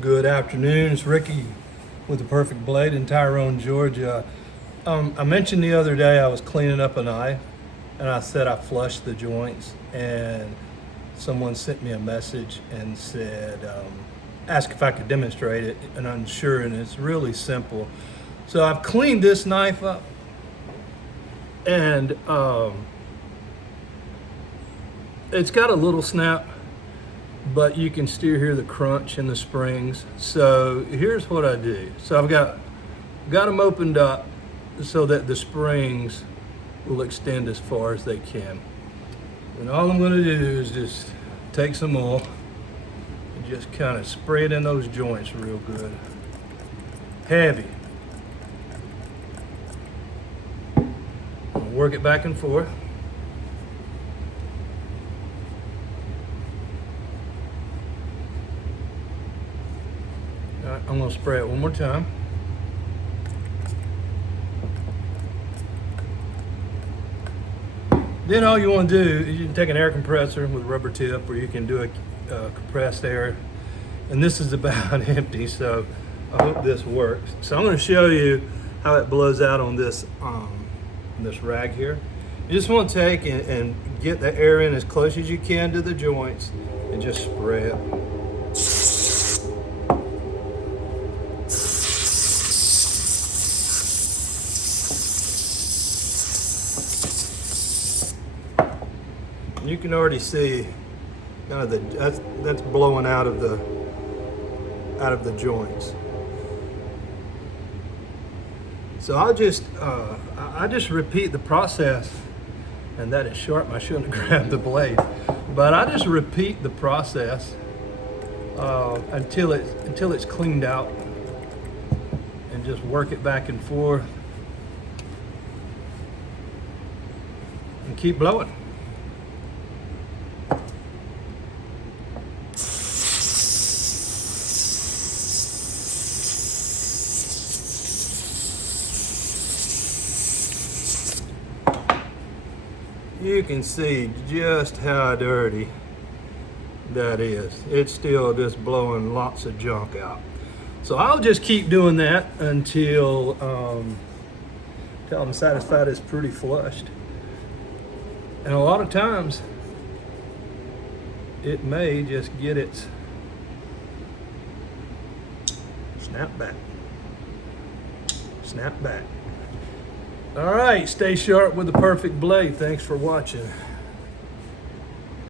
Good afternoon, it's Ricky with the Perfect Blade in Tyrone, Georgia. I mentioned the other day I was cleaning up a knife and I said I flushed the joints, and someone sent me a message and said, asked if I could demonstrate it, and I'm sure, and it's really simple. So I've cleaned this knife up, and it's got a little snap, but you can still hear the crunch in the springs. So here's what I do. So I've got them opened up so that the springs will extend as far as they can. And all I'm gonna do is just take some oil and just kind of spray it in those joints real good. Heavy. Work it back and forth. All right, I'm gonna spray it one more time. Then all you want to do is you can take an air compressor with a rubber tip, or you can do a compressed air. And this is about empty, so I hope this works. So I'm going to show you how it blows out on this rag here. You just want to take and get the air in as close as you can to the joints and just spray it. You can already see kind of that's blowing out of the joints. So I just repeat the process, and that is sharp. I shouldn't have grabbed the blade, but I just repeat the process until it's cleaned out, and just work it back and forth and keep blowing. You can see just how dirty that is. It's still just blowing lots of junk out. So I'll just keep doing that until I'm satisfied it's pretty flushed. And a lot of times it may just get its snap back. All right, stay sharp with the Perfect Blade. Thanks for watching.